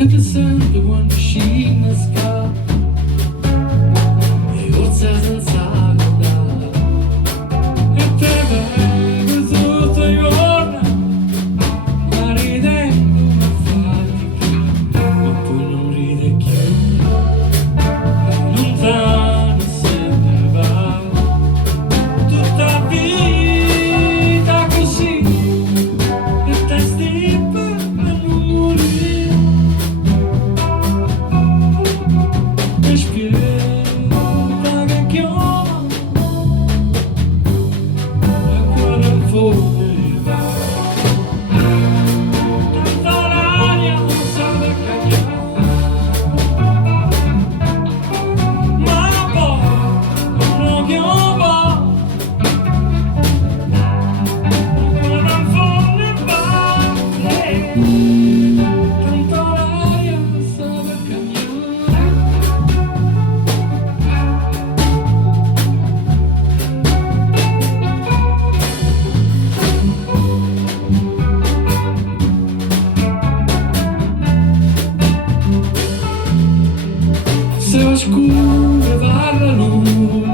E che sente quando scende scappa e forse senza guardare e te vedo tutto i giorni ma ridendo una fatica ma poi non ride più lontano se ne va tutta vita così e te stai per non morire. Spiega che chioma l'acqua del fuoco tutta l'aria non sape cagliare ma poi non chioma l'acqua del fuoco e va tutta l'aria non sape cagliare. Se oscuro va la luce